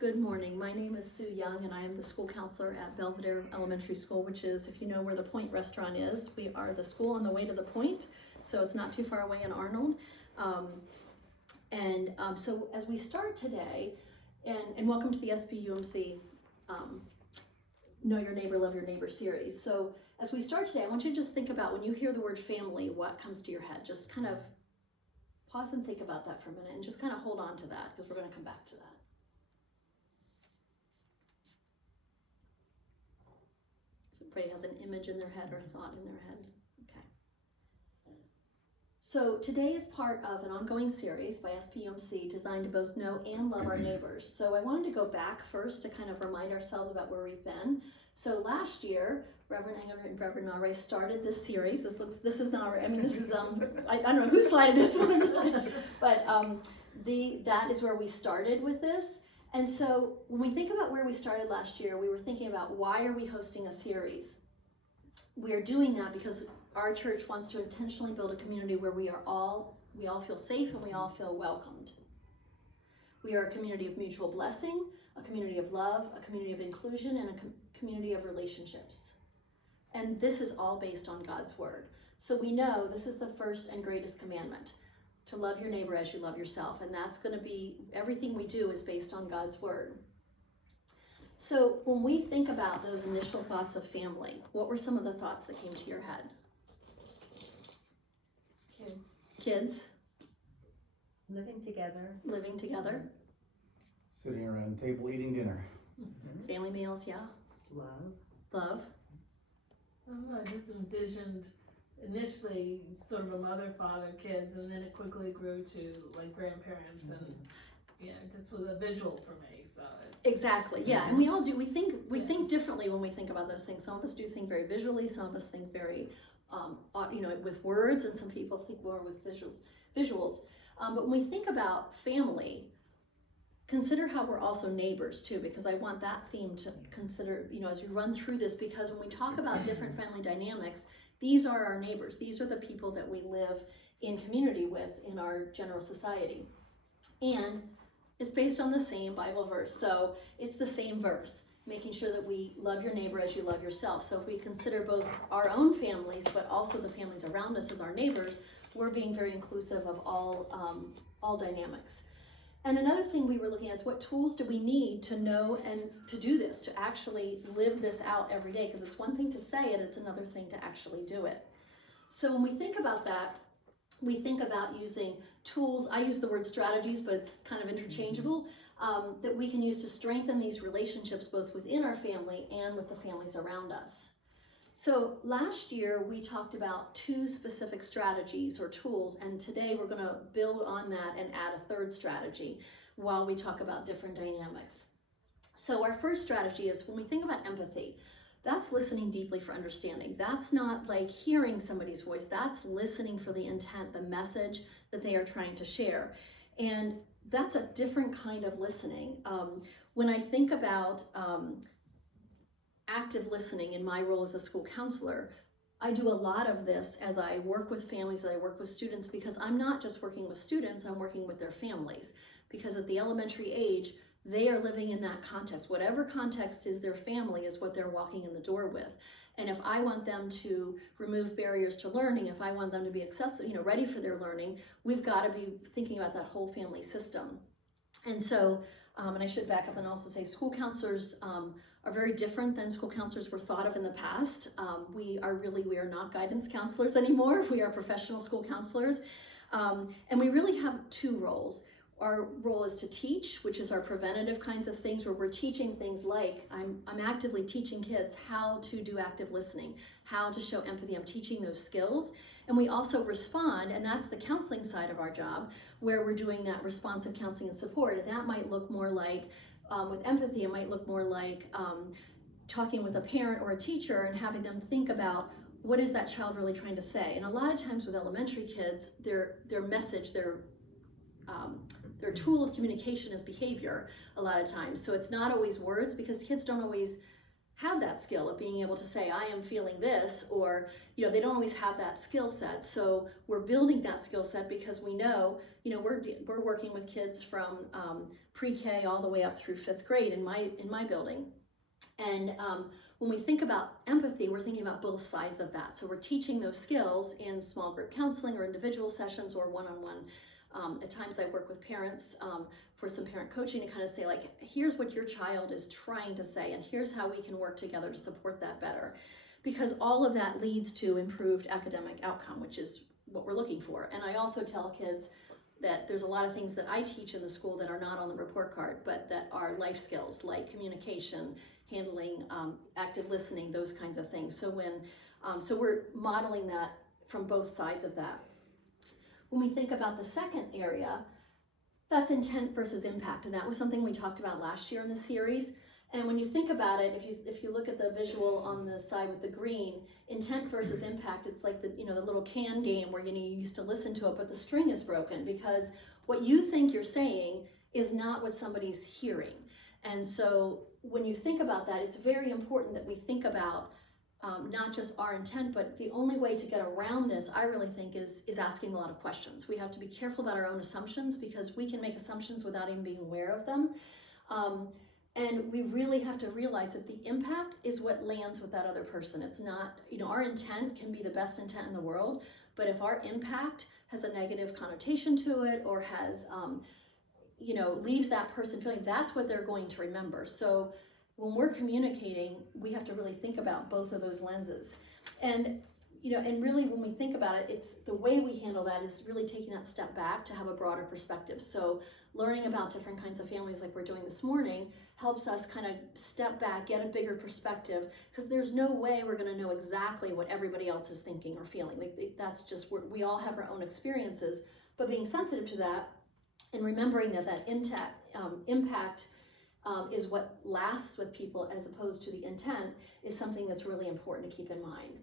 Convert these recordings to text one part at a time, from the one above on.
Good morning. My name is Sue Young, and I am the school counselor at Belvedere Elementary School, which is, if you know where the Point restaurant is, we are the school on the way to the Point, so it's not too far away in Arnold. So as we start today, and welcome to the SBUMC Know Your Neighbor, Love Your Neighbor series. So as we start today, I want you to just think about when you hear the word family, what comes to your head? Just kind of pause and think about that for a minute, and just kind of hold on to that, because we're going to come back to that. Everybody has an image in their head or thought in their head. Okay. So today is part of an ongoing series by SPUMC designed to both know and love our neighbors. So I wanted to go back first to kind of remind ourselves about where we've been. So last year, Reverend Enger and Reverend Nare started this series. This is Nare. I mean, this is I don't know whose slide it is, whatever slide, but that is where we started with this. And so when we think about where we started last year, we were thinking about why are we hosting a series? We are doing that because our church wants to intentionally build a community where we all feel safe and we all feel welcomed. We are a community of mutual blessing, a community of love, a community of inclusion, and a community of relationships. And this is all based on God's word. So we know this is the first and greatest commandment, to love your neighbor as you love yourself. And that's going to be, everything we do is based on God's word. So when we think about those initial thoughts of family, what were some of the thoughts that came to your head? Kids. Living together. Living together. Sitting around the table eating dinner. Mm-hmm. Family meals, yeah. Love. I don't know, I just envisioned initially sort of a mother, father, kids, and then it quickly grew to like grandparents, and just was a visual for me. So exactly, yeah, and we all do. We think differently when we think about those things. Some of us do think very visually. Some of us think very, with words, and some people think more with visuals. But when we think about family, consider how we're also neighbors too, because I want that theme to consider, as we run through this, because when we talk about different family dynamics, these are our neighbors. These are the people that we live in community with in our general society. And it's based on the same Bible verse. So it's the same verse, making sure that we love your neighbor as you love yourself. So if we consider both our own families, but also the families around us as our neighbors, we're being very inclusive of all dynamics. And another thing we were looking at is what tools do we need to know and to do this, to actually live this out every day, because it's one thing to say it, it's another thing to actually do it. So when we think about that, we think about using tools. I use the word strategies, but it's kind of interchangeable, that we can use to strengthen these relationships both within our family and with the families around us. So last year we talked about 2 specific strategies or tools, and today we're going to build on that and add a third strategy while we talk about different dynamics. So our first strategy is when we think about empathy, that's listening deeply for understanding. That's not like hearing somebody's voice, that's listening for the intent, the message that they are trying to share. And that's a different kind of listening. When I think about active listening in my role as a school counselor, I do a lot of this as I work with families, as I work with students, because I'm not just working with students, I'm working with their families. Because at the elementary age, they are living in that context. Whatever context is their family is what they're walking in the door with. And if I want them to remove barriers to learning, if I want them to be accessible, ready for their learning, we've got to be thinking about that whole family system. And so, and I should back up and also say school counselors are very different than school counselors were thought of in the past. We are not guidance counselors anymore. We are professional school counselors. And we really have 2 roles. Our role is to teach, which is our preventative kinds of things, where we're teaching things like, I'm actively teaching kids how to do active listening, how to show empathy. I'm teaching those skills. And we also respond, and that's the counseling side of our job, where we're doing that responsive counseling and support. And that might look more like, with empathy, it might look more like talking with a parent or a teacher and having them think about, what is that child really trying to say? And a lot of times with elementary kids, their message, their tool of communication is behavior a lot of times. So it's not always words, because kids don't always have that skill of being able to say, I am feeling this, or, you know, they don't always have that skill set. So we're building that skill set because we know, you know, we're working with kids from pre-K all the way up through 5th grade in my building. And when we think about empathy, we're thinking about both sides of that. So we're teaching those skills in small group counseling or individual sessions or one-on-one. At times I work with parents for some parent coaching to kind of say, like, here's what your child is trying to say, and here's how we can work together to support that better. Because all of that leads to improved academic outcome, which is what we're looking for. And I also tell kids that there's a lot of things that I teach in the school that are not on the report card, but that are life skills like communication, handling, active listening, those kinds of things. So so we're modeling that from both sides of that. When we think about the second area, that's intent versus impact, and that was something we talked about last year in the series. And when you think about it, if you look at the visual on the side with the green, intent versus impact, it's like the little can game where you used to listen to it, but the string is broken because what you think you're saying is not what somebody's hearing. And so when you think about that, it's very important that we think about not just our intent, but the only way to get around this, I really think, is asking a lot of questions. We have to be careful about our own assumptions because we can make assumptions without even being aware of them. And we really have to realize that the impact is what lands with that other person. It's not, our intent can be the best intent in the world, but if our impact has a negative connotation to it or has, leaves that person feeling, that's what they're going to remember. So when we're communicating, we have to really think about both of those lenses. And really when we think about it, it's the way we handle that is really taking that step back to have a broader perspective. So learning about different kinds of families like we're doing this morning helps us kind of step back, get a bigger perspective, because there's no way we're going to know exactly what everybody else is thinking or feeling. That's just, we all have our own experiences, but being sensitive to that and remembering that impact is what lasts with people as opposed to the intent is something that's really important to keep in mind.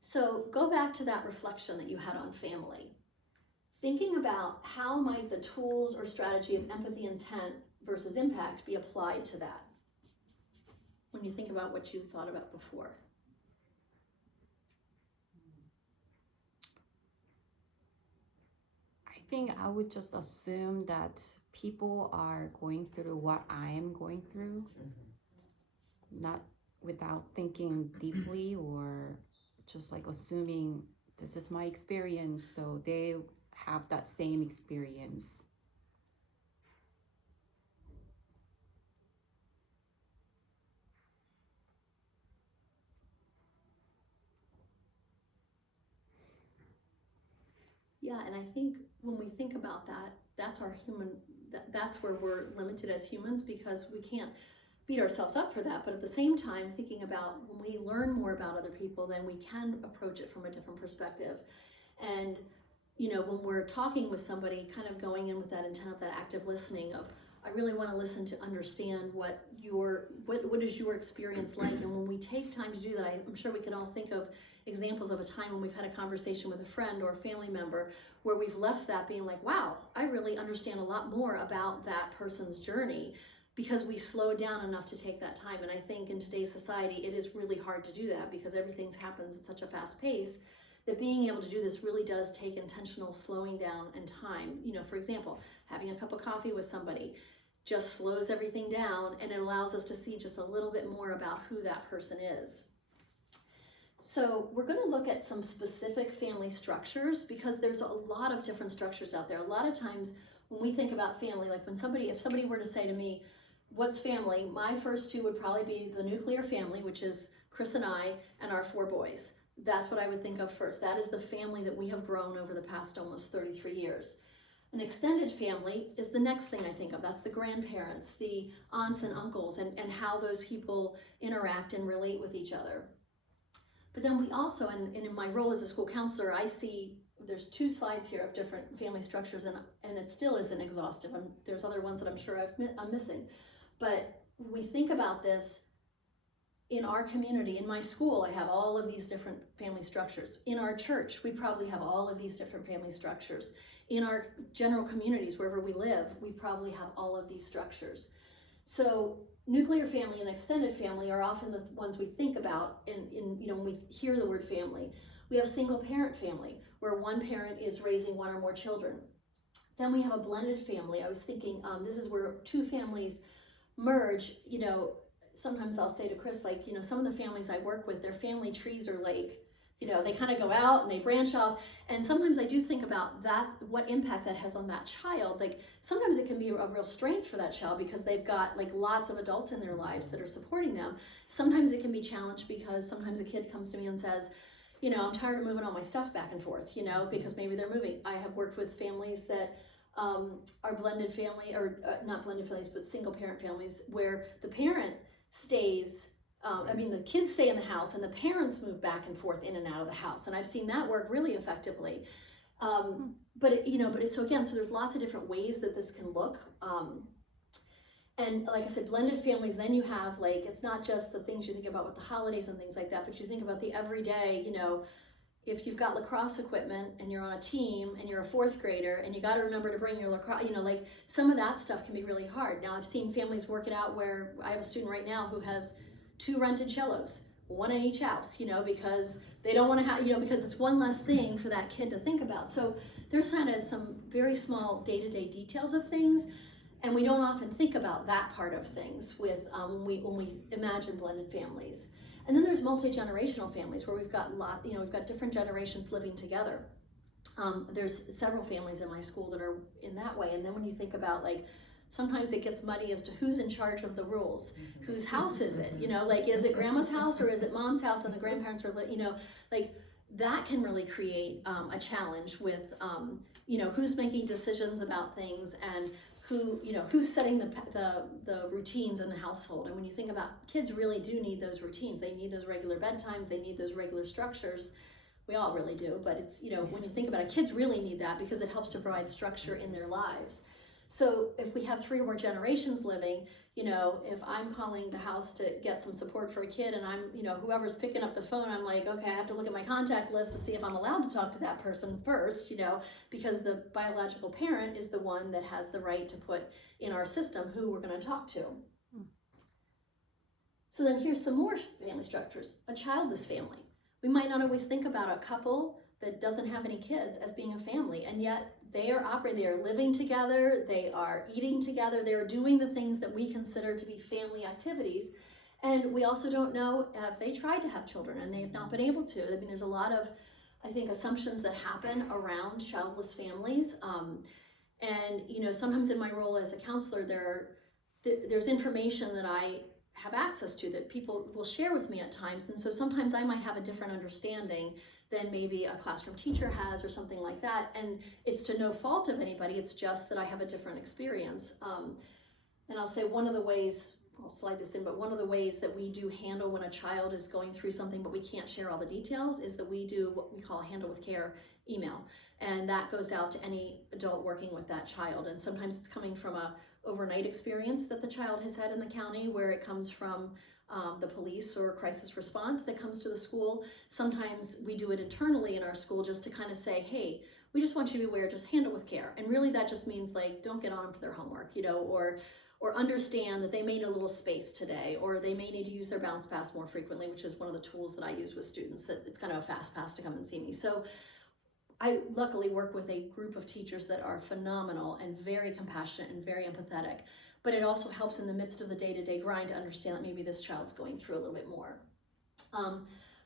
So go back to that reflection that you had on family. Thinking about how might the tools or strategy of empathy, intent versus impact be applied to that when you think about what you thought about before. I think I would just assume that people are going through what I am going through, not without thinking deeply or just like assuming this is my experience, so they have that same experience. Yeah, and I think when we think about that, that's our that's where we're limited as humans because we can't beat ourselves up for that. But at the same time, thinking about when we learn more about other people, then we can approach it from a different perspective. And, when we're talking with somebody, kind of going in with that intent of that active listening of, I really want to listen to understand what is your experience like. And when we take time to do that, I'm sure we can all think of examples of a time when we've had a conversation with a friend or a family member where we've left that being like, wow, I really understand a lot more about that person's journey because we slowed down enough to take that time. And I think in today's society, it is really hard to do that because everything happens at such a fast pace that being able to do this really does take intentional slowing down and time. For example, having a cup of coffee with somebody just slows everything down and it allows us to see just a little bit more about who that person is. So we're going to look at some specific family structures because there's a lot of different structures out there. A lot of times when we think about family, like if somebody were to say to me, what's family? My first two would probably be the nuclear family, which is Chris and I and our 4 boys. That's what I would think of first. That is the family that we have grown over the past almost 33 years. An extended family is the next thing I think of. That's the grandparents, the aunts and uncles, and how those people interact and relate with each other. But then we also, and in my role as a school counselor, I see there's 2 slides here of different family structures, and it still isn't exhaustive. There's other ones that I'm sure I'm missing. But when we think about this, in our community, in my school, I have all of these different family structures. In our church, we probably have all of these different family structures. In our general communities, wherever we live, we probably have all of these structures. So nuclear family and extended family are often the ones we think about in when we hear the word family. We have single parent family, where one parent is raising one or more children. Then we have a blended family. I was thinking, this is where two families merge. Sometimes I'll say to Chris, some of the families I work with, their family trees are they kind of go out and they branch off. And sometimes I do think about that, what impact that has on that child. Sometimes it can be a real strength for that child because they've got lots of adults in their lives that are supporting them. Sometimes it can be challenged because sometimes a kid comes to me and says, I'm tired of moving all my stuff back and forth, because maybe they're moving. I have worked with families that are blended family, or not blended families, but single parent families, where the parent stays, the kids stay in the house and the parents move back and forth in and out of the house. And I've seen that work really effectively. But so there's lots of different ways that this can look. And like I said, blended families, then you have it's not just the things you think about with the holidays and things like that, but you think about the everyday, if you've got lacrosse equipment and you're on a team and you're a fourth grader and you got to remember to bring your lacrosse, some of that stuff can be really hard. Now I've seen families work it out where I have a student right now who has 2 rented cellos, one in each house, because they don't want to have, because it's one less thing for that kid to think about. So there's kind of some very small day-to-day details of things. And we don't often think about that part of things with when we imagine blended families. And then there's multi-generational families where we've got we've got different generations living together. There's several families in my school that are in that way. And then when you think about sometimes it gets muddy as to who's in charge of the rules, whose house is it? Is it grandma's house or is it mom's house and the grandparents are that can really create a challenge with who's making decisions about things and who's setting the routines in the household. And when you think about kids really do need those routines. They need those regular bedtimes, they need those regular structures. We all really do, but it's, when you think about it, kids really need that because it helps to provide structure in their lives. So if we have 3 or more generations living, if I'm calling the house to get some support for a kid and I'm, whoever's picking up the phone, I'm like, okay, I have to look at my contact list to see if I'm allowed to talk to that person first, because the biological parent is the one that has the right to put in our system who we're going to talk to. So then here's some more family structures. A childless family. We might not always think about a couple that doesn't have any kids as being a family, and yet they are operating, they are living together, they are eating together, they're doing the things that we consider to be family activities. And we also don't know if they tried to have children and they've not been able to. There's a lot of, I think, assumptions that happen around childless families. And sometimes in my role as a counselor, there's information that I have access to that people will share with me at times. And so sometimes I might have a different understanding than maybe a classroom teacher has or something like that. And it's to no fault of anybody, it's just that I have a different experience. And I'll say one of the ways, I'll slide this in, but one of the ways that we do handle when a child is going through something but we can't share all the details is that we do what we call a Handle with Care email. And that goes out to any adult working with that child. And sometimes it's coming from a overnight experience that the child has had in the county, where it comes from the police or crisis response that comes to the school. Sometimes we do it internally in our school just to kind of say, hey, we just want you to be aware, just handle with care. And really that just means don't get on them for their homework, or understand that they may need a little space today, or they may need to use their bounce pass more frequently, which is one of the tools that I use with students, that it's kind of a fast pass to come and see me. So I luckily work with a group of teachers that are phenomenal and very compassionate and very empathetic, but it also helps in the midst of the day-to-day grind to understand that maybe this child's going through a little bit more.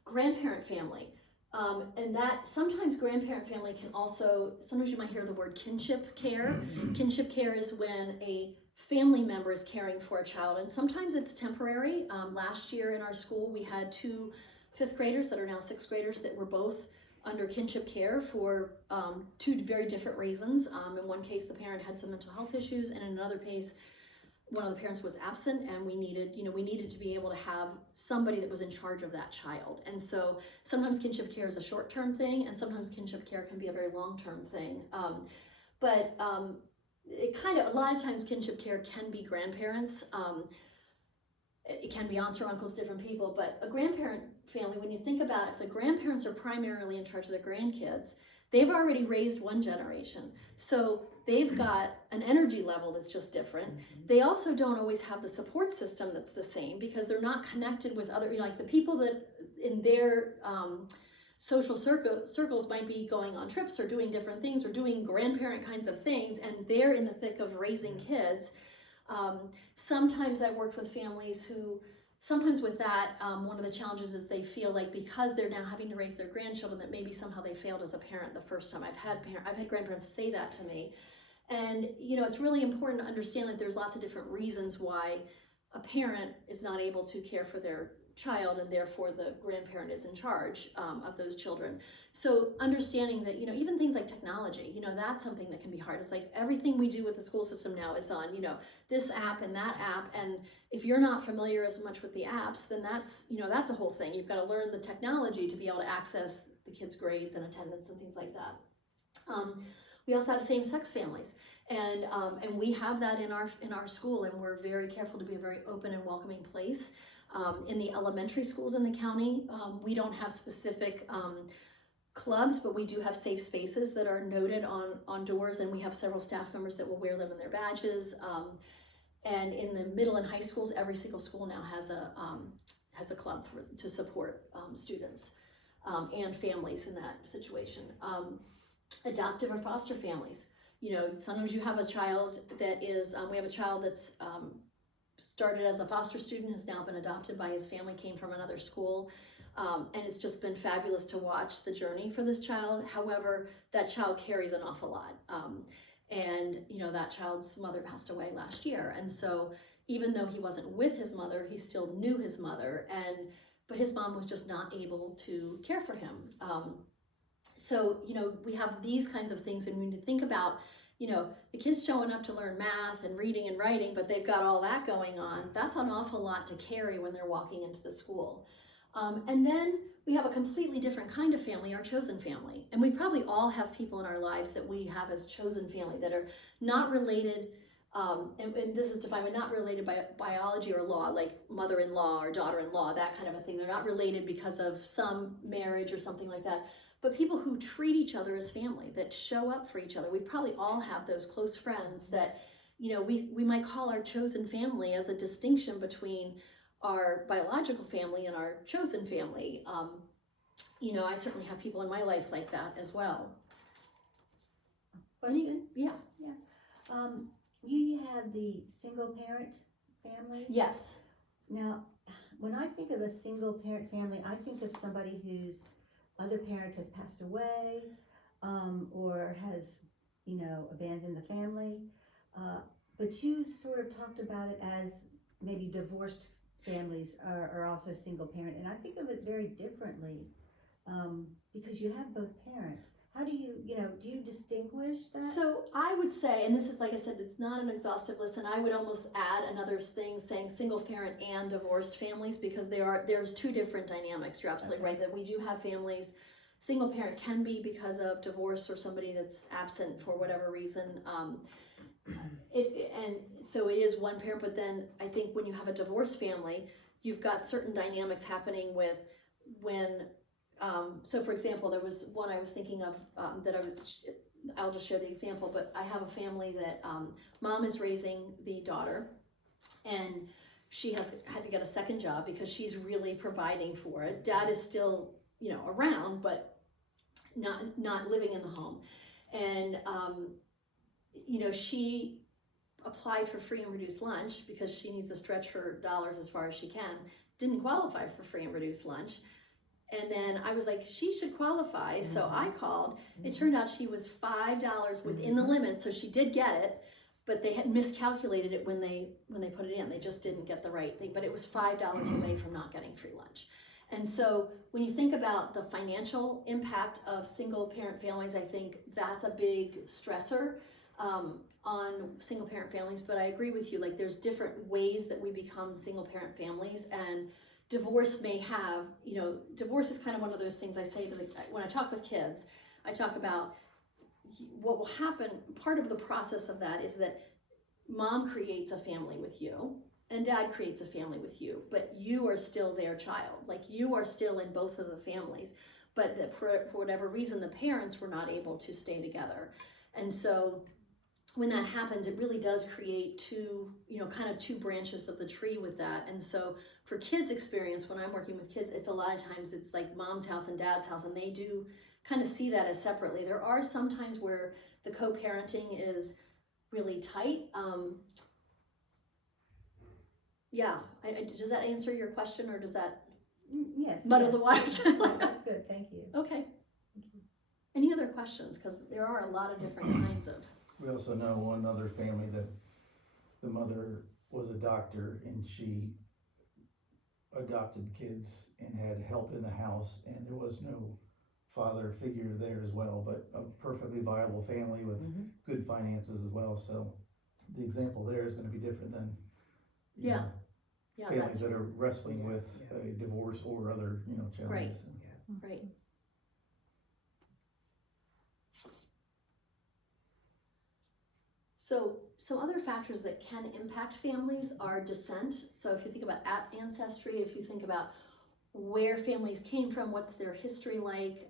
Grandparent family. And that sometimes grandparent family can also, sometimes you might hear the word kinship care. Kinship care is when a family member is caring for a child, and sometimes it's temporary. Last year in our school, we had 2 5th graders that are now 6th graders that were both under kinship care for 2 very different reasons. In one case, the parent had some mental health issues, and in another case, one of the parents was absent, and we needed to be able to have somebody that was in charge of that child. And so sometimes kinship care is a short-term thing, and sometimes kinship care can be a very long-term thing. A lot of times kinship care can be grandparents. It can be aunts or uncles, different people, but a grandparent family, when you think about it, if the grandparents are primarily in charge of their grandkids, they've already raised one generation. So they've got an energy level that's just different. They also don't always have the support system that's the same because they're not connected with other, like the people that in their social circles might be going on trips or doing different things or doing grandparent kinds of things, and they're in the thick of raising kids. Sometimes I've worked with families who, sometimes with that, one of the challenges is they feel like because they're now having to raise their grandchildren that maybe somehow they failed as a parent the first time. I've had grandparents say that to me. And it's really important to understand that there's lots of different reasons why a parent is not able to care for their child and therefore the grandparent is in charge of those children. So understanding that, even things like technology, that's something that can be hard. It's like everything we do with the school system now is on, this app and that app. And if you're not familiar as much with the apps, then that's a whole thing. You've got to learn the technology to be able to access the kids' grades and attendance and things like that. We also have same-sex families, and we have that in our school, and we're very careful to be a very open and welcoming place. In the elementary schools in the county, we don't have specific clubs, but we do have safe spaces that are noted on doors, and we have several staff members that will wear them in their badges. And in the middle and high schools, every single school now has a club to support students and families in that situation. Adoptive or foster families. Sometimes you have a child that is, we have a child that's started as a foster student, has now been adopted by his family, came from another school, and it's just been fabulous to watch the journey for this child. However, that child carries an awful lot. And that child's mother passed away last year. And so even though he wasn't with his mother, he still knew his mother, but his mom was just not able to care for him. So, we have these kinds of things, and when you think about, the kids showing up to learn math and reading and writing, but they've got all that going on, that's an awful lot to carry when they're walking into the school. And then we have a completely different kind of family, our chosen family. And we probably all have people in our lives that we have as chosen family that are not related, and this is defined, we're not related by biology or law, like mother-in-law or daughter-in-law, that kind of a thing. They're not related because of some marriage or something like that. But people who treat each other as family, that show up for each other. We probably all have those close friends that, we might call our chosen family as a distinction between our biological family and our chosen family. I certainly have people in my life like that as well. Question? Yeah. You have the single parent family? Yes. Now, when I think of a single parent family, I think of somebody whose other parent has passed away, or has, abandoned the family. But you sort of talked about it as maybe divorced families are also single parent, and I think of it very differently, because you have both parents. How do you, do you distinguish that? So I would say, and this is, like I said, it's not an exhaustive list, and I would almost add another thing saying single parent and divorced families, because there's two different dynamics. You're absolutely right that we do have families. Single parent can be because of divorce or somebody that's absent for whatever reason. And so it is one parent, but then I think when you have a divorced family, you've got certain dynamics happening with when, so for example, there was one I was thinking of I'll just share the example, but I have a family that mom is raising the daughter, and she has had to get a second job because she's really providing for it. Dad is still, around, but not living in the home. And, she applied for free and reduced lunch because she needs to stretch her dollars as far as she can. Didn't qualify for free and reduced lunch. And then I was like, she should qualify. So I called. It turned out she was $5 within the limit. So she did get it, but they had miscalculated it when they put it in. They just didn't get the right thing, but it was $5 away from not getting free lunch. And so when you think about the financial impact of single parent families, I think that's a big stressor on single parent families. But I agree with you, like there's different ways that we become single parent families, and divorce may have, divorce is kind of one of those things I say when I talk with kids. I talk about what will happen. Part of the process of that is that mom creates a family with you and dad creates a family with you, but you are still their child. Like you are still in both of the families. but that for whatever reason, the parents were not able to stay together. And so when that happens, it really does create two, kind of two branches of the tree with that. And so for kids' experience, when I'm working with kids, it's a lot of times it's like mom's house and dad's house, and they do kind of see that as separately. There are some times where the co-parenting is really tight. Does that answer your question, or does that Yes. muddle yes. the waters? No, that's good, thank you. Okay. Any other questions? Because there are a lot of different kinds of. We also know one other family that the mother was a doctor and she adopted kids and had help in the house, and there was no father figure there as well, but a perfectly viable family with good finances as well. So the example there is going to be different than you know, families That's that are wrestling with a divorce or other challenges. right. So some other factors that can impact families are descent. So if you think about ancestry, if you think about where families came from, what's their history like,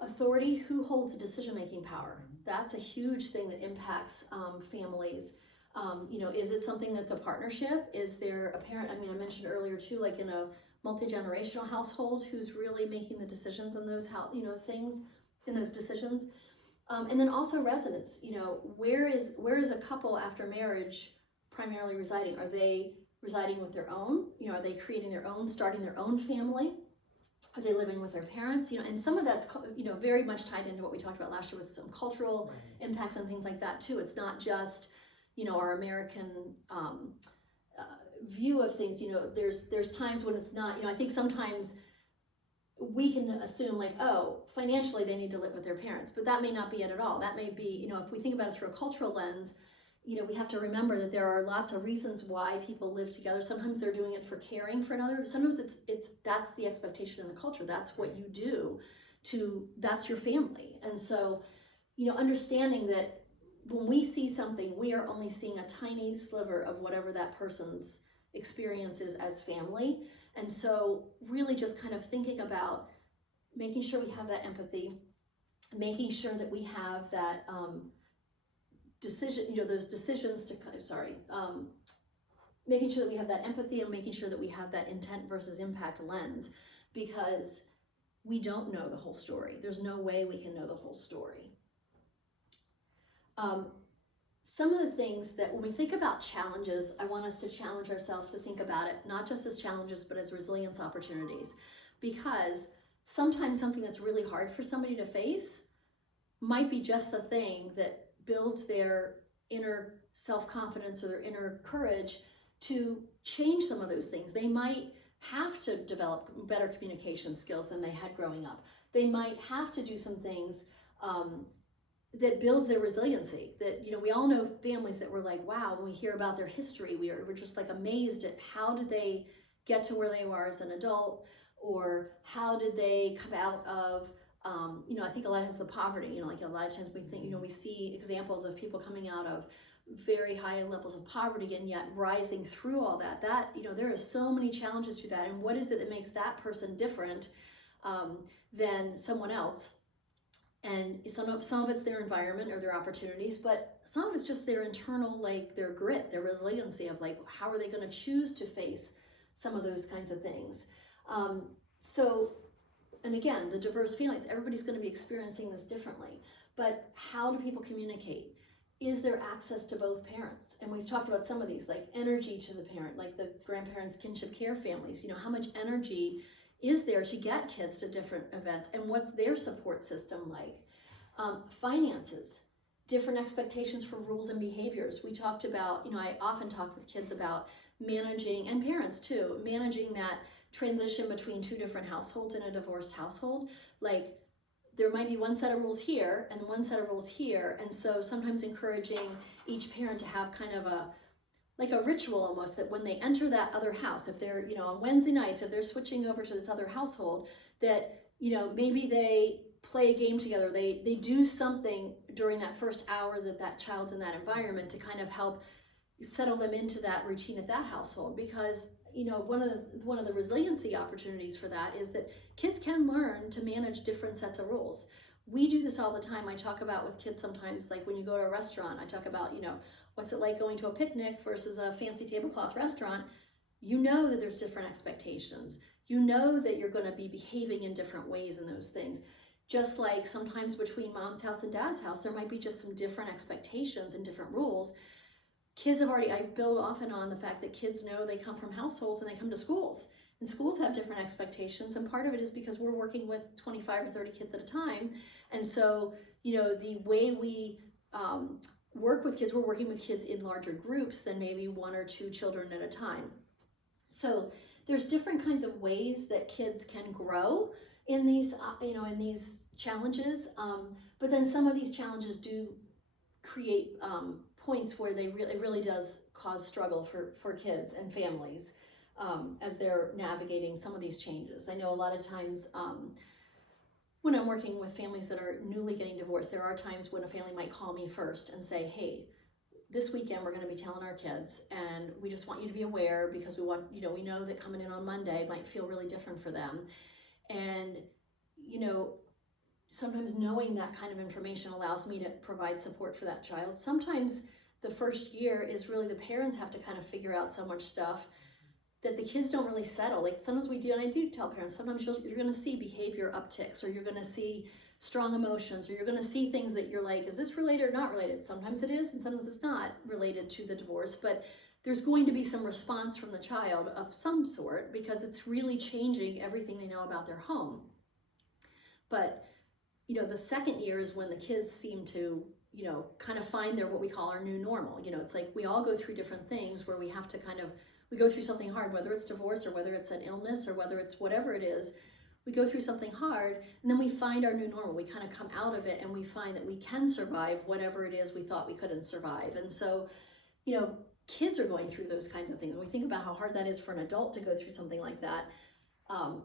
authority, who holds the decision-making power. That's a huge thing that impacts families. Is it something that's a partnership? Is there a parent, I mentioned earlier too, like in a multi-generational household, who's really making the decisions on those, things in those decisions. And then also residence, where is a couple after marriage primarily residing? Are they residing with their own? Are they creating their own, starting their own family? Are they living with their parents? And some of that's, very much tied into what we talked about last year with some cultural impacts and things like that too. It's not just, our American view of things. There's times when it's not, I think sometimes we can assume like, oh, financially they need to live with their parents, but that may not be it at all. That may be, if we think about it through a cultural lens, we have to remember that there are lots of reasons why people live together. Sometimes they're doing it for caring for another. Sometimes that's the expectation in the culture. That's what you do that's your family. And so, understanding that when we see something, we are only seeing a tiny sliver of whatever that person's experience is as family. And so really just kind of thinking about making sure we have that empathy, making sure that we have that decision, those decisions to making sure that we have that empathy and making sure that we have that intent versus impact lens, because we don't know the whole story. There's no way we can know the whole story. Some of the things that when we think about challenges, I want us to challenge ourselves to think about it, not just as challenges, but as resilience opportunities. Because sometimes something that's really hard for somebody to face might be just the thing that builds their inner self-confidence or their inner courage to change some of those things. They might have to develop better communication skills than they had growing up. They might have to do some things that builds their resiliency. That, we all know families that were like, wow, when we hear about their history, we're just like amazed at how did they get to where they were as an adult, or how did they come out of, I think a lot has the poverty, like a lot of times we think, we see examples of people coming out of very high levels of poverty and yet rising through all that, there are so many challenges to that. And what is it that makes that person different than someone else? And some of it's their environment or their opportunities, but some of it's just their internal, like their grit, their resiliency of like, how are they going to choose to face some of those kinds of things? And again, the diverse feelings, everybody's going to be experiencing this differently, but how do people communicate? Is there access to both parents? And we've talked about some of these, like energy to the parent, like the grandparents' kinship care families, how much energy is there to get kids to different events, and what's their support system like? Finances, different expectations for rules and behaviors. We talked about, I often talk with kids about managing, and parents too, managing that transition between two different households in a divorced household. Like there might be one set of rules here and one set of rules here, and so sometimes encouraging each parent to have kind of a ritual almost, that when they enter that other house, if they're, on Wednesday nights, if they're switching over to this other household, that, maybe they play a game together, they do something during that first hour that child's in that environment to kind of help settle them into that routine at that household. Because, one of the resiliency opportunities for that is that kids can learn to manage different sets of rules. We do this all the time. I talk about with kids sometimes, like when you go to a restaurant, I talk about, what's it like going to a picnic versus a fancy tablecloth restaurant. You know that there's different expectations. You know that you're going to be behaving in different ways in those things. Just like sometimes between mom's house and dad's house, there might be just some different expectations and different rules. I build often on the fact that kids know they come from households and they come to schools. And schools have different expectations, and part of it is because we're working with 25 or 30 kids at a time. And so, the way we work with kids, we're working with kids in larger groups than maybe 1 or 2 children at a time. So there's different kinds of ways that kids can grow in these, in these challenges. But then some of these challenges do create points where it really does cause struggle for kids and families as they're navigating some of these changes. I know a lot of times when I'm working with families that are newly getting divorced, there are times when a family might call me first and say, hey, this weekend we're going to be telling our kids, and we just want you to be aware because we know that coming in on Monday might feel really different for them. And, sometimes knowing that kind of information allows me to provide support for that child. Sometimes the first year is really the parents have to kind of figure out so much stuff that the kids don't really settle. Like sometimes we do, and I do tell parents, sometimes you're going to see behavior upticks, or you're going to see strong emotions, or you're going to see things that you're like, is this related or not related? Sometimes it is, and sometimes it's not related to the divorce, but there's going to be some response from the child of some sort because it's really changing everything they know about their home. But, the second year is when the kids seem to, kind of find what we call our new normal. It's like we all go through different things where we have to we go through something hard, whether it's divorce or whether it's an illness or whether it's whatever it is. We go through something hard and then we find our new normal. We kind of come out of it and we find that we can survive whatever it is we thought we couldn't survive. And so, kids are going through those kinds of things. When we think about how hard that is for an adult to go through something like that,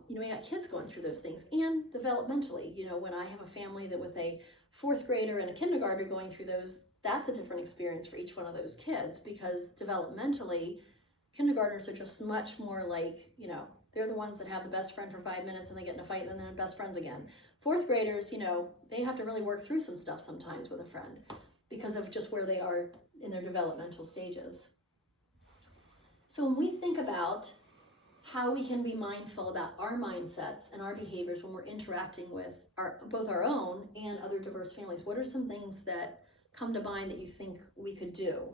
we got kids going through those things. And developmentally, when I have a family that with a 4th grader and a kindergartner going through those, that's a different experience for each one of those kids, because developmentally, kindergartners are just much more like, they're the ones that have the best friend for 5 minutes and they get in a fight and then they're best friends again. 4th graders, they have to really work through some stuff sometimes with a friend because of just where they are in their developmental stages. So when we think about how we can be mindful about our mindsets and our behaviors when we're interacting with both our own and other diverse families, what are some things that come to mind that you think we could do?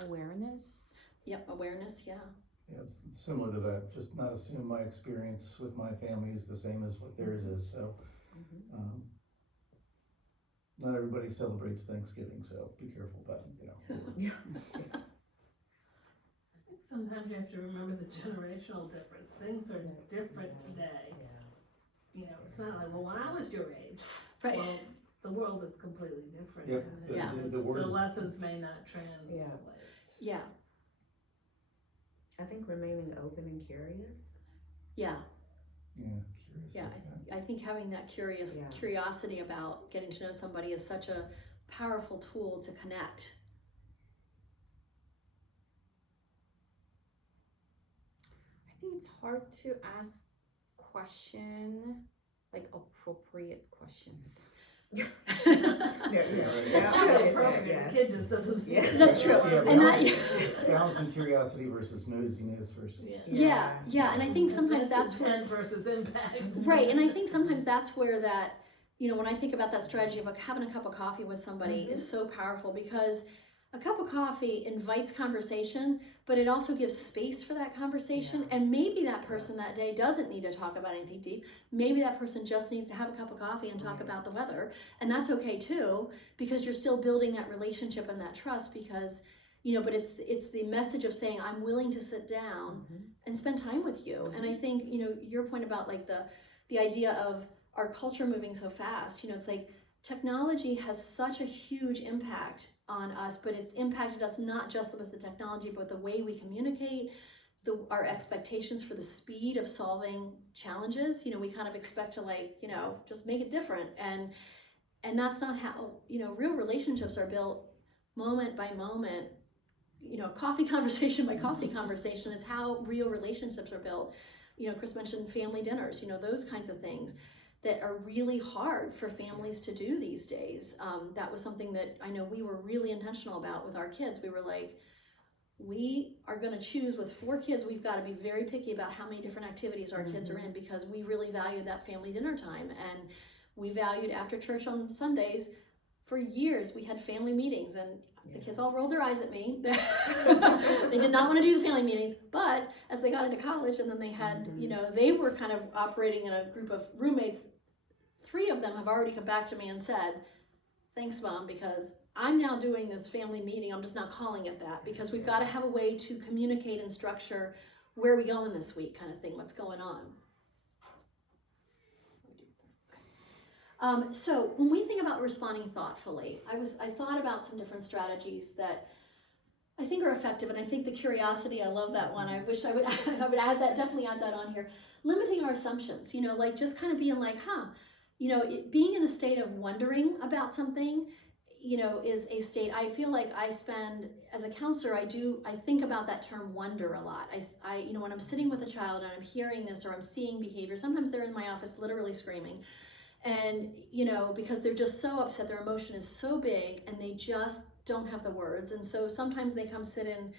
Awareness. Yep, awareness, yeah. Yeah, it's similar to that, just not assume my experience with my family is the same as what theirs is, so. Not everybody celebrates Thanksgiving, so be careful, but, I think sometimes you have to remember the generational difference. Things are different today. It's not like, well, when I was your age, Right. well, the world is completely different. Yep, and Yeah. the the words, lessons may not translate. Yeah, I think remaining open and curious. yeah. curious. Yeah, like I think having that curiosity about getting to know somebody is such a powerful tool to connect. I think it's hard to ask appropriate questions. Yeah, That's Not true. appropriate, Yeah. the kid just doesn't. Yeah. That's true. Yeah, And balancing curiosity versus nosiness versus. Yeah, and I think sometimes that's where, intent versus impact. right, and I think sometimes that's where that, when I think about that strategy of having a cup of coffee with somebody is so powerful, because a cup of coffee invites conversation, but it also gives space for that conversation. And maybe that person that day doesn't need to talk about anything deep. Maybe that person just needs to have a cup of coffee and talk about the weather. And that's okay too, because you're still building that relationship and that trust, because, but it's the message of saying, I'm willing to sit down and spend time with you. And I think, your point about like the idea of our culture moving so fast, it's like, technology has such a huge impact on us, but it's impacted us not just with the technology, but the way we communicate, our expectations for the speed of solving challenges. We kind of expect to just make it different. And And that's not how, real relationships are built moment by moment. Coffee conversation by coffee conversation is how real relationships are built. Chris mentioned family dinners, those kinds of things that are really hard for families to do these days. That was something that I know we were really intentional about with our kids. We were like, we are going to choose with 4 kids. We've got to be very picky about how many different activities our kids are in, because we really value that family dinner time. And we valued after church on Sundays. For years, we had family meetings, and the kids all rolled their eyes at me. They did not want to do the family meetings, but as they got into college and then they had, they were kind of operating in a group of roommates. 3 of them have already come back to me and said, thanks, Mom, because I'm now doing this family meeting. I'm just not calling it that, because we've got to have a way to communicate and structure where are we going this week kind of thing, what's going on. So when we think about responding thoughtfully, I thought about some different strategies that I think are effective, and I think the curiosity, I love that one. I wish I would add that, definitely add that on here. Limiting our assumptions, like just kind of being like, being in a state of wondering about something, is a state. I feel like I spend, as a counselor, I think about that term wonder a lot. I when I'm sitting with a child and I'm hearing this or I'm seeing behavior, sometimes they're in my office literally screaming. And, because they're just so upset, their emotion is so big and they just don't have the words. And so sometimes they come sit in,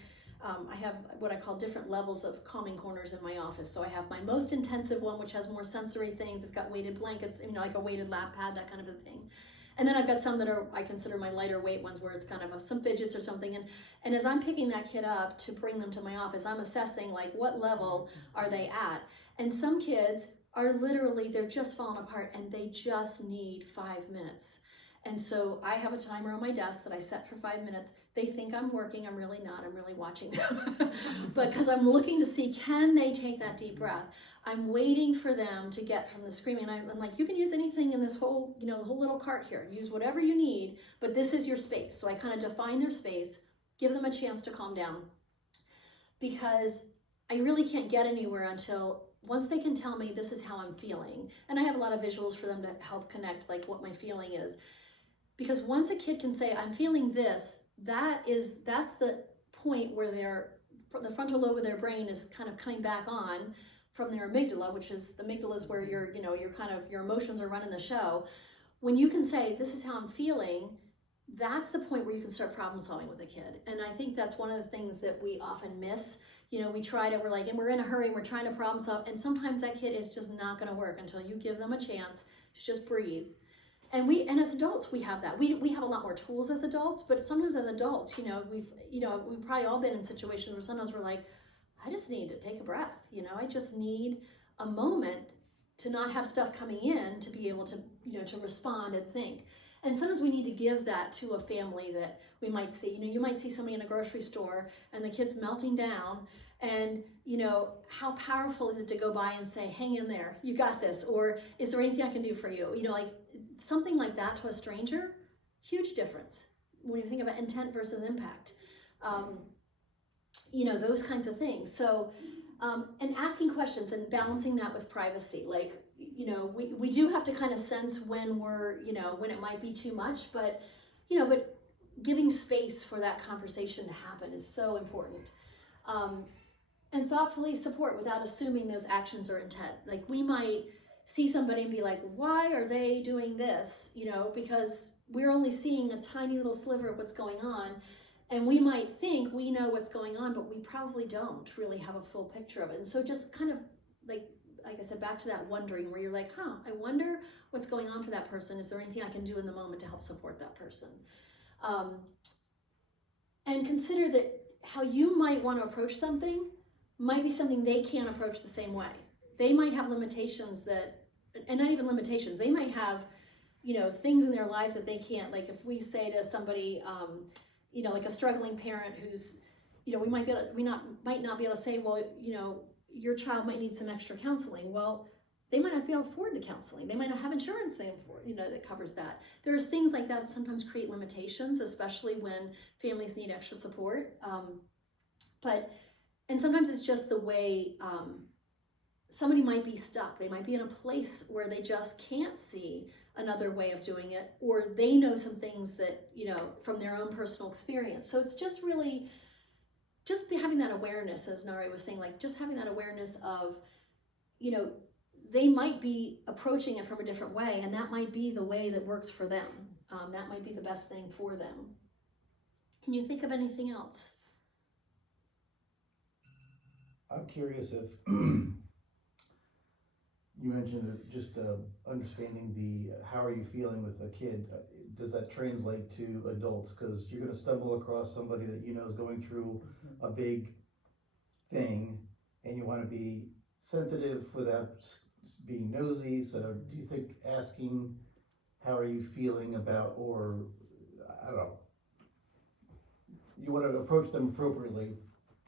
I have what I call different levels of calming corners in my office. So I have my most intensive one, which has more sensory things. It's got weighted blankets, like a weighted lap pad, that kind of a thing. And then I've got some that I consider my lighter weight ones, where it's kind of some fidgets or something. And as I'm picking that kid up to bring them to my office, I'm assessing like what level are they at. And some kids are literally, they're just falling apart and they just need 5 minutes. And so I have a timer on my desk that I set for 5 minutes. They think I'm working, I'm really not, I'm really watching them. But because I'm looking to see, can they take that deep breath? I'm waiting for them to get from the screaming. I'm like, you can use anything in this whole, the whole little cart here. Use whatever you need, but this is your space. So I kind of define their space, give them a chance to calm down. Because I really can't get anywhere until once they can tell me this is how I'm feeling. And I have a lot of visuals for them to help connect like what my feeling is. Because once a kid can say, I'm feeling this, that's the point where the frontal lobe of their brain is kind of coming back on from their amygdala, which is, the amygdala is where your emotions are running the show. When you can say, this is how I'm feeling, that's the point where you can start problem solving with a kid. And I think that's one of the things that we often miss. We're in a hurry and we're trying to problem solve. And sometimes that kid is just not going to work until you give them a chance to just breathe. And as adults, we have that. We have a lot more tools as adults, but sometimes as adults, we've probably all been in situations where sometimes we're like, I just need to take a breath. I just need a moment to not have stuff coming in to be able to, to respond and think. And sometimes we need to give that to a family that we might see. You might see somebody in a grocery store and the kid's melting down, and how powerful is it to go by and say, hang in there, you got this, or is there anything I can do for you? Something like that to a stranger, huge difference when you think about intent versus impact. Those kinds of things. So, and asking questions and balancing that with privacy. We do have to kind of sense when when it might be too much, but giving space for that conversation to happen is so important. And thoughtfully support without assuming those actions are intent. Like, we might see somebody and be like, why are they doing this? Because we're only seeing a tiny little sliver of what's going on. And we might think we know what's going on, but we probably don't really have a full picture of it. And so just kind of like I said, back to that wondering, where you're like, I wonder what's going on for that person. Is there anything I can do in the moment to help support that person? And consider that how you might want to approach something might be something they can't approach the same way. They might have limitations and not even limitations, they might have, things in their lives that they can't, like if we say to somebody, like a struggling parent who's, we might not be able to say, well, your child might need some extra counseling. Well, they might not be able to afford the counseling. They might not have insurance that covers that. There's things like that sometimes create limitations, especially when families need extra support. And sometimes it's just the way somebody might be stuck. They might be in a place where they just can't see another way of doing it, or they know some things that, you know, from their own personal experience. So it's just really having that awareness, as Nari was saying, like just having that awareness of, you know, they might be approaching it from a different way, and that might be the way that works for them. That might be the best thing for them. Can you think of anything else? I'm curious if you mentioned just understanding the how are you feeling with a kid. Does that translate to adults? Because you're going to stumble across somebody that you know is going through a big thing, and you want to be sensitive without being nosy. So do you think asking how are you feeling about, or I don't know, you want to approach them appropriately,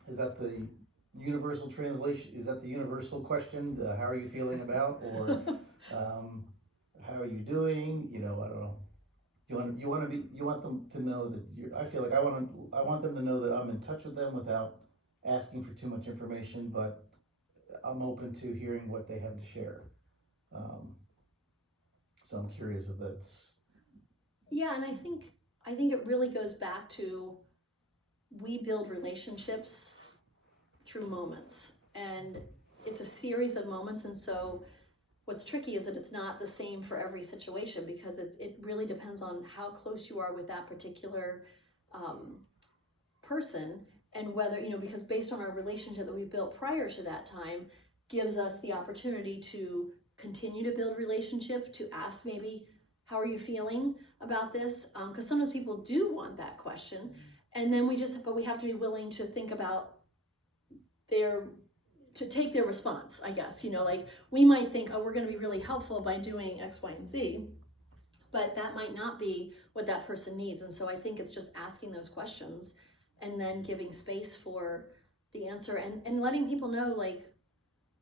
is that the universal translation? Is that the universal question? How are you feeling about, or how are you doing? You know, I don't know. You want them to know that you're. I feel like I want them to know that I'm in touch with them without asking for too much information, but I'm open to hearing what they have to share. So I'm curious if that's. Yeah, and I think it really goes back to, we build relationships through moments, and it's a series of moments. And so what's tricky is that it's not the same for every situation, because it really depends on how close you are with that particular person, and whether, you know, because based on our relationship that we built prior to that time gives us the opportunity to continue to build relationship, to ask maybe, how are you feeling about this? Because sometimes people do want that question, and then but we have to be willing to think about to take their response, I guess. You know, like we might think, oh, we're going to be really helpful by doing X, Y, and Z, but that might not be what that person needs. And so I think it's just asking those questions and then giving space for the answer, and letting people know, like,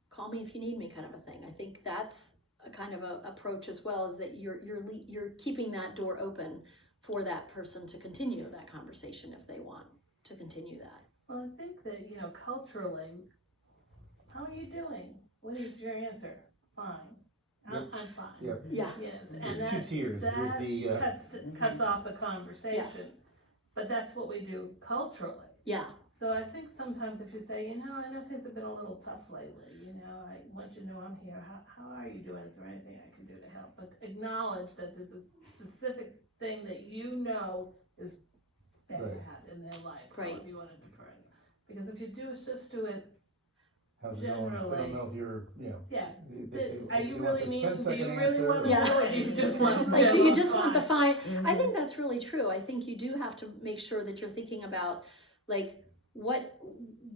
call me if you need me, kind of a thing. I think that's a kind of a approach as well, is that you're keeping that door open for that person to continue that conversation if they want to continue that. Well, I think that, you know, culturally, how are you doing? What is your answer? Fine. I'm fine. Yeah. Yeah. Yes, There's and two tiers. There's the cuts off the conversation. But that's what we do culturally. Yeah. So I think sometimes if you say, you know, I know things have been a little tough lately, you know, I want you to know I'm here. How are you doing? Is there anything I can do to help? But acknowledge that there's a specific thing that you know is bad in their life. Right. However you want to defer it. Because if you just do it, how's it going? They generally, don't know if you're, you know. yeah. They Are you want really the mean? Do 10-second you really answer. want to Yeah. know, or do you just want Like, do you just want the fine? fine? I think that's really true. I think you do have to make sure that you're thinking about, like, what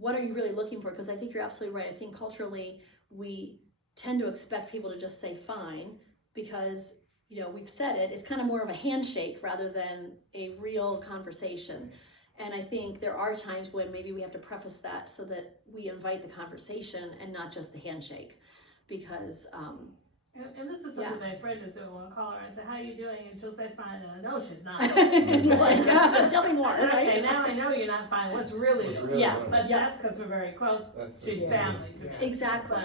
are you really looking for? Because I think you're absolutely right. I think culturally we tend to expect people to just say fine, because, you know, we've said it. It's kind of more of a handshake rather than a real conversation. And I think there are times when maybe we have to preface that so that we invite the conversation and not just the handshake, because And this is something my friend is doing. I'll call her and say, how are you doing? And she'll say, fine. And I know she's not. like, tell me more, right? Okay, now I know you're not fine. What's really going Yeah. on? But Yeah. that's because we're very close. She's Yeah. family to me. Exactly.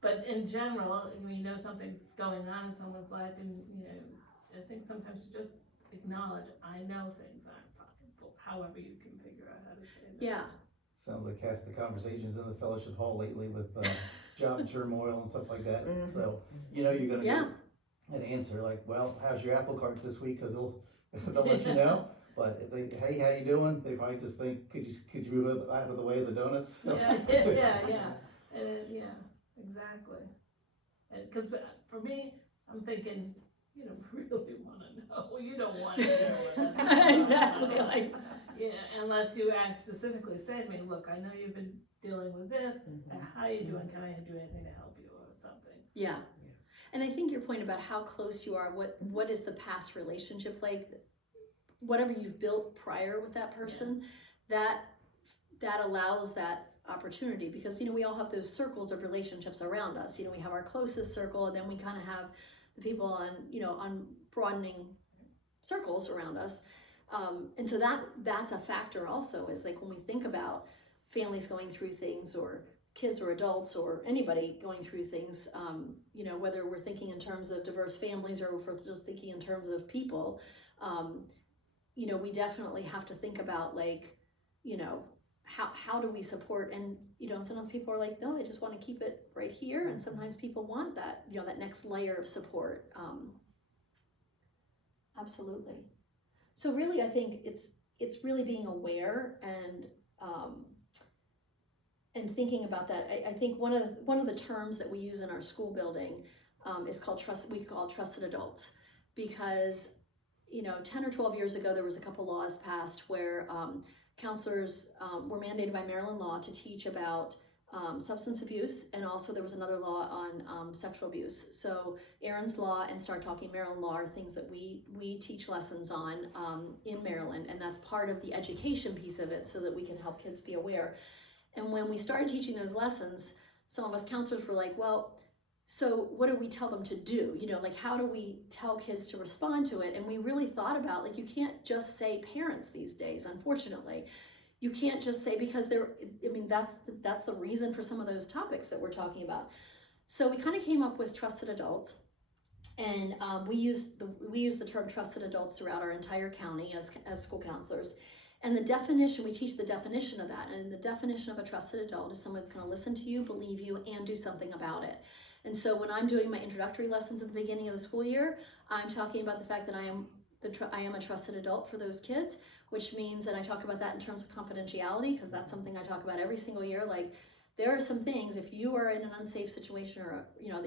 But in general, when you know something's going on in someone's life, and you know, I think sometimes you just acknowledge, I know things aren't fine. However you can figure out how to say that. Yeah. Sounds like half the conversations in the fellowship hall lately with job turmoil and stuff like that. So, you know, you're gonna get an answer like, well, how's your apple cart this week? Cause they'll let you know. But if they, hey, how you doing? They probably just think, could you move out of the way of the donuts? Yeah, exactly. Because for me, I'm thinking, you don't really want to know. You don't want to know. Exactly. Like, yeah, unless you ask specifically, say to me, look, I know you've been dealing with this. How are you doing? Can I do anything to help you or something? yeah. And I think your point about how close you are, what is the past relationship like, whatever you've built prior with that person, that allows that opportunity, because, you know, we all have those circles of relationships around us. You know, we have our closest circle, and then we kind of have the people on broadening circles around us. And so that's a factor also, is like when we think about families going through things, or kids or adults or anybody going through things, you know, whether we're thinking in terms of diverse families or if we're just thinking in terms of people, you know, we definitely have to think about, like, you know, how do we support? And, you know, sometimes people are like, no, I just want to keep it right here. And sometimes people want that, you know, that next layer of support. Absolutely. So really, I think it's really being aware and thinking about that. I think one of the terms that we use in our school building is called we call trusted adults, because, you know, 10 or 12 years ago, there was a couple laws passed where counselors were mandated by Maryland law to teach about substance abuse, and also there was another law on sexual abuse. So Aaron's Law and Start Talking Maryland Law are things that we teach lessons on in Maryland, and that's part of the education piece of it so that we can help kids be aware. And when we started teaching those lessons, some of us counselors were like, well, so what do we tell them to do? You know, like, how do we tell kids to respond to it? And we really thought about, like, you can't just say parents these days, unfortunately. You can't just say, because that's the reason for some of those topics that we're talking about. So we kind of came up with trusted adults, and we use the term trusted adults throughout our entire county as school counselors. And the definition, we teach the definition of that. And the definition of a trusted adult is someone that's going to listen to you, believe you, and do something about it. And so when I'm doing my introductory lessons at the beginning of the school year, I'm talking about the fact that I am a trusted adult for those kids, which means that I talk about that in terms of confidentiality, because that's something I talk about every single year. Like, there are some things, if you are in an unsafe situation, or, you know,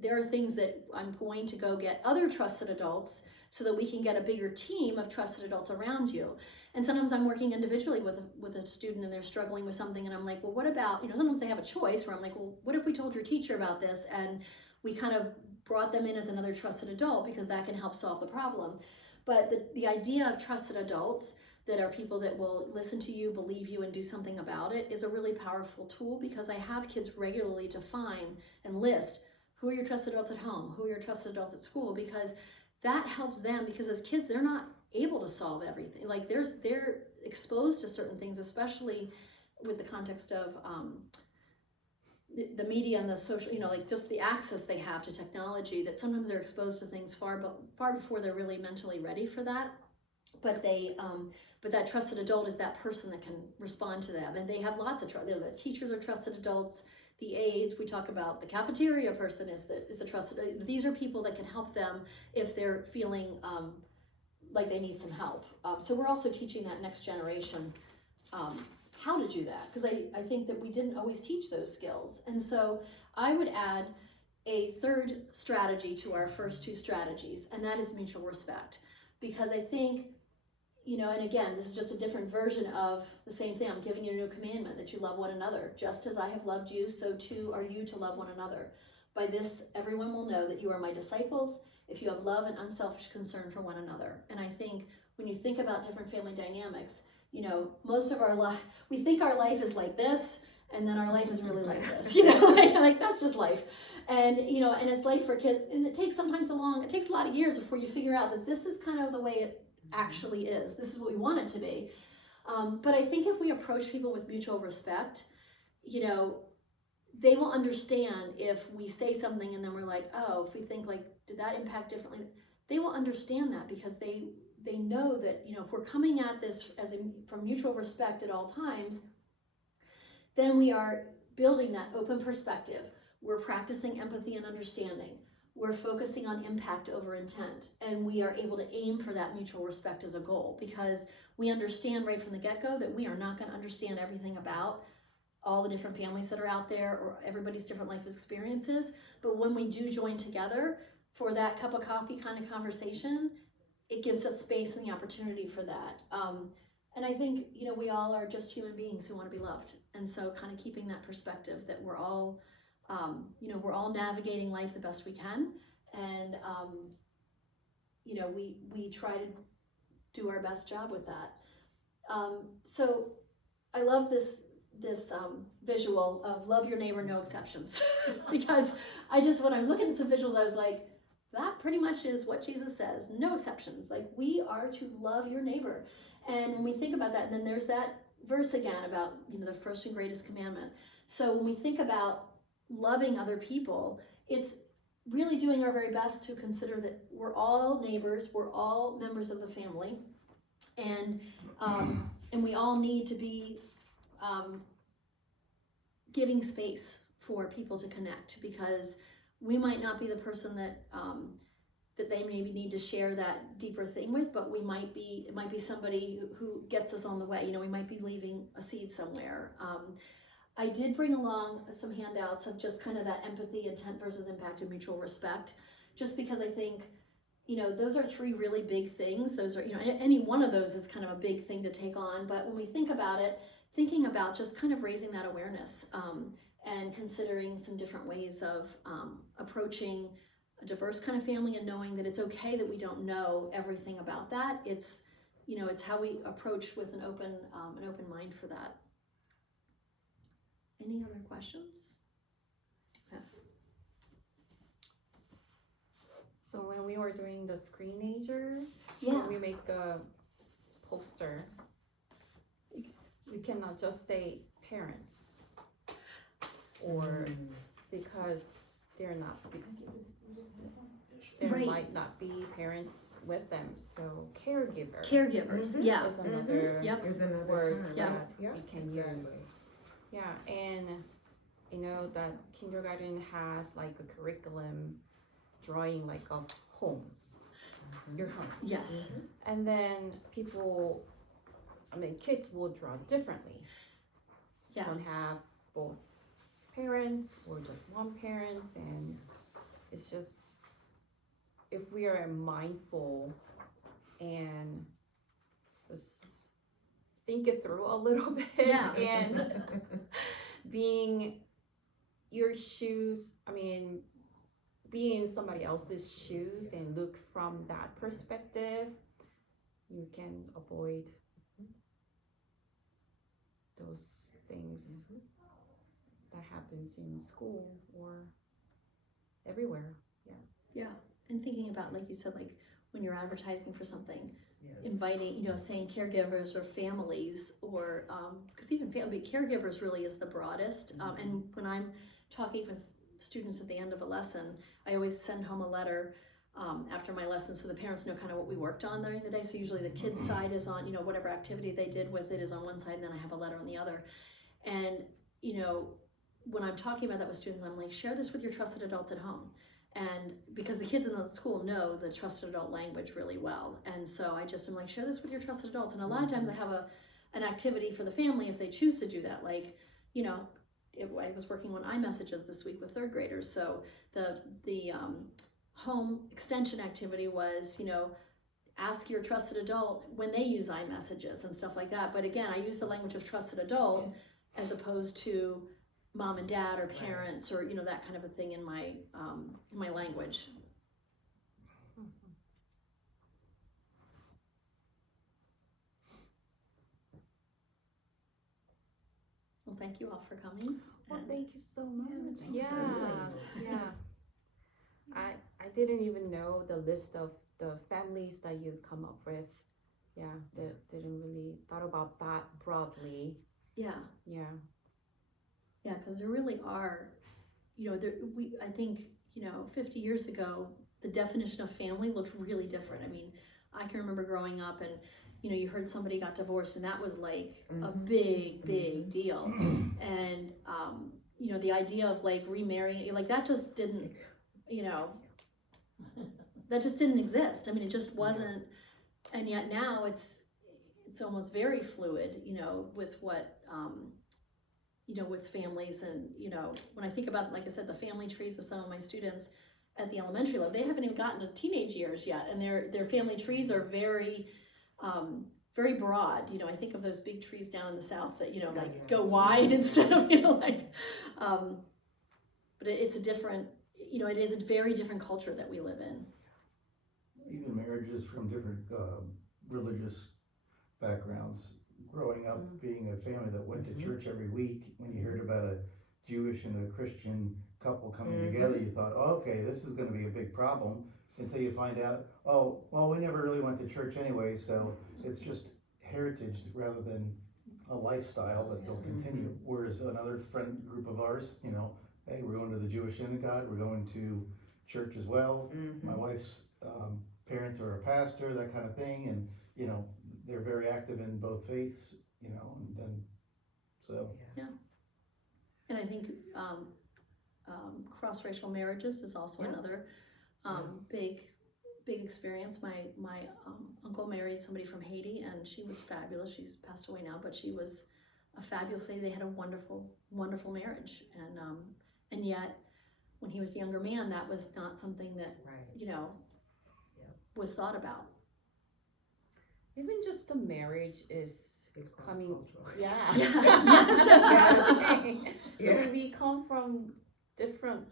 there are things that I'm going to go get other trusted adults so that we can get a bigger team of trusted adults around you. And sometimes I'm working individually with a student and they're struggling with something, and I'm like, well, what about, you know, sometimes they have a choice where I'm like, well, what if we told your teacher about this? And we kind of brought them in as another trusted adult, because that can help solve the problem. But the idea of trusted adults that are people that will listen to you, believe you, and do something about it is a really powerful tool, because I have kids regularly define and list who are your trusted adults at home, who are your trusted adults at school, because that helps them, because as kids, they're not able to solve everything. Like, they're exposed to certain things, especially with the context of the media and the social, you know, like just the access they have to technology, that sometimes they're exposed to things far before they're really mentally ready for that. But but that trusted adult is that person that can respond to them, and they have lots of trust. The teachers are trusted adults. The aides, we talk about, the cafeteria person is a trusted. These are people that can help them if they're feeling like they need some help. So we're also teaching that next generation how to do that, because I think that we didn't always teach those skills. And so I would add a third strategy to our first two strategies, and that is mutual respect. Because I think, you know, and again, this is just a different version of the same thing. I'm giving you a new commandment, that you love one another. Just as I have loved you, so too are you to love one another. By this, everyone will know that you are my disciples, if you have love and unselfish concern for one another. And I think when you think about different family dynamics, you know, most of our life, we think our life is like this, and then our life is really like this, you know, like that's just life. And, you know, and it's life for kids, and it takes a lot of years before you figure out that this is kind of the way it actually is. This is what we want it to be. But I think if we approach people with mutual respect, you know, they will understand if we say something and then we're like, oh, if we think like, did that impact differently? They will understand that, because they know that, you know, if we're coming at this from mutual respect at all times, then we are building that open perspective. We're practicing empathy and understanding. We're focusing on impact over intent, and we are able to aim for that mutual respect as a goal, because we understand right from the get-go that we are not going to understand everything about all the different families that are out there, or everybody's different life experiences. But when we do join together for that cup of coffee kind of conversation, it gives us space and the opportunity for that. And I think, you know, we all are just human beings who want to be loved. And so kind of keeping that perspective that we're all, you know, we're all navigating life the best we can. And, you know, we try to do our best job with that. So I love this visual of love your neighbor, no exceptions. Because when I was looking at some visuals, I was like, that pretty much is what Jesus says, no exceptions. Like, we are to love your neighbor. And when we think about that, and then there's that verse again about, you know, the first and greatest commandment. So when we think about loving other people, it's really doing our very best to consider that we're all neighbors, we're all members of the family, and we all need to be giving space for people to connect, because we might not be the person that that they maybe need to share that deeper thing with, but it might be somebody who gets us on the way. You know, we might be leaving a seed somewhere. I did bring along some handouts of just kind of that empathy, intent versus impact, and mutual respect, just because I think, you know, those are three really big things. Those are, you know, any one of those is kind of a big thing to take on, but when we think about it, thinking about just kind of raising that awareness and considering some different ways of approaching a diverse kind of family, and knowing that it's okay that we don't know everything about that. It's, you know, it's how we approach with an open mind for that. Any other questions? Yeah. So when we were doing the screenager, Yeah. when we make the poster, we cannot just say parents, or because they're not, there Right. might not be parents with them, so caregiver Caregivers, Mhm. yeah. is another Yep. Is another word term. Yeah. that Yeah, we can exactly. use. Yeah, and you know that kindergarten has like a curriculum drawing like a home, your home. Yes. And then people, I mean, kids will draw differently. Yeah. One have both parents or just one parent, and it's just, if we are mindful and just think it through a little bit, Yeah. and being your shoes, I mean, being in somebody else's shoes and look from that perspective, you can avoid those things that happens in school or everywhere. Yeah. And thinking about, like you said, like when you're advertising for something, Yeah. inviting, you know, saying caregivers or families, or because even family caregivers really is the broadest. And when I'm talking with students at the end of a lesson, I always send home a letter after my lesson, so the parents know kind of what we worked on during the day. So usually the kids' side is on, you know, whatever activity they did with it is on one side, and then I have a letter on the other. And, you know, when I'm talking about that with students, I'm like, share this with your trusted adults at home. And because the kids in the school know the trusted adult language really well. And so I just am like, share this with your trusted adults. And a lot of times I have an activity for the family if they choose to do that. Like, you know, I was working on iMessages this week with third graders. So the home extension activity was, you know, ask your trusted adult when they use iMessages and stuff like that. But again, I use the language of trusted adult as opposed to mom and dad or parents, or, you know, that kind of a thing in my language. Well, thank you all for coming. Well, And thank you so much. thank you. Yeah, Absolutely. yeah. I didn't even know the list of the families that you come up with. Yeah, didn't really thought about that broadly. yeah, Yeah. yeah, because there really are, you know, I think, you know, 50 years ago, the definition of family looked really different. I mean, I can remember growing up and, you know, you heard somebody got divorced and that was like a big deal. And, you know, the idea of like remarrying, like that just didn't, you know, that just didn't exist. I mean, it just wasn't, and yet now it's almost very fluid, you know, with what, you know, with families. And, you know, when I think about, like I said, the family trees of some of my students at the elementary level, they haven't even gotten to teenage years yet, and their family trees are very very broad. You know, I think of those big trees down in the south that, you know, like go wide instead of, you know, like but it's a different, you know, it is a very different culture that we live in. Even marriages from different religious backgrounds. Growing up, being a family that went to church every week, when you heard about a Jewish and a Christian couple coming together, you thought, oh, okay, this is going to be a big problem, until you find out, oh, well, we never really went to church anyway, so it's just heritage rather than a lifestyle that they'll continue. Whereas another friend group of ours, you know, hey, we're going to the Jewish synagogue, we're going to church as well. My wife's parents are a pastor, that kind of thing, and you know, they're very active in both faiths, you know, and then so. And I think cross-racial marriages is also another big experience. My uncle married somebody from Haiti, and she was fabulous. She's passed away now, but she was a fabulous lady. They had a wonderful marriage, and yet when he was a younger man, that was not something that you know was thought about. Even just the marriage is coming. cross-cultural. Yeah. Yes. Yes. We come from different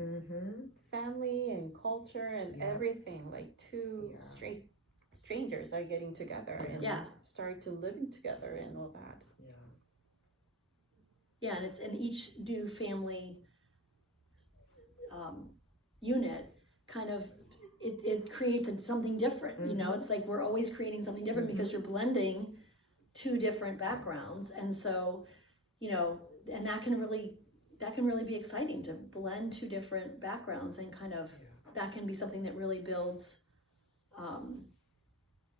Mm-hmm. family and culture and Yeah. everything. Like two Yeah. strangers are getting together and Yeah. starting to living together and all that. Yeah, and it's in each new family unit kind of it creates something different. You know, it's like we're always creating something different because you're blending two different backgrounds, and so you know, and that can really be exciting to blend two different backgrounds and kind of that can be something that really builds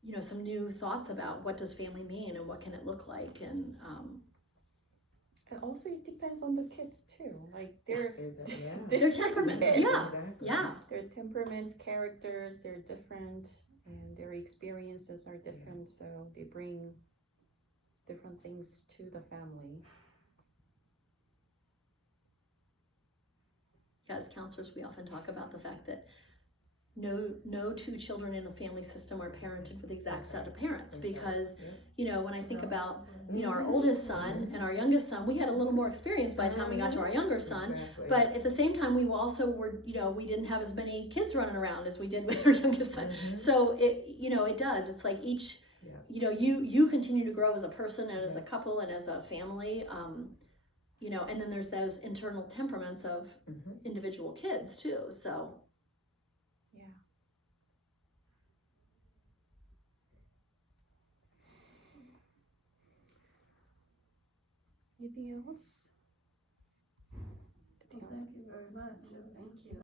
you know, some new thoughts about what does family mean and what can it look like, and also it depends on the kids too. Like their their temperaments. kids. Yeah. Their temperaments, characters, they're different, and their experiences are different. So they bring different things to the family. As counselors, we often talk about the fact that no two children in a family system are parented with the exact set of parents, because you know, when I think about you know, our oldest son and our youngest son, we had a little more experience by the time we got to our younger son, but at the same time we also were, you know, we didn't have as many kids running around as we did with our youngest son. So it, you know, it does, it's like each you know, you continue to grow as a person and as a couple and as a family, you know, and then there's those internal temperaments of individual kids too, so anything else? Well, thank you very much.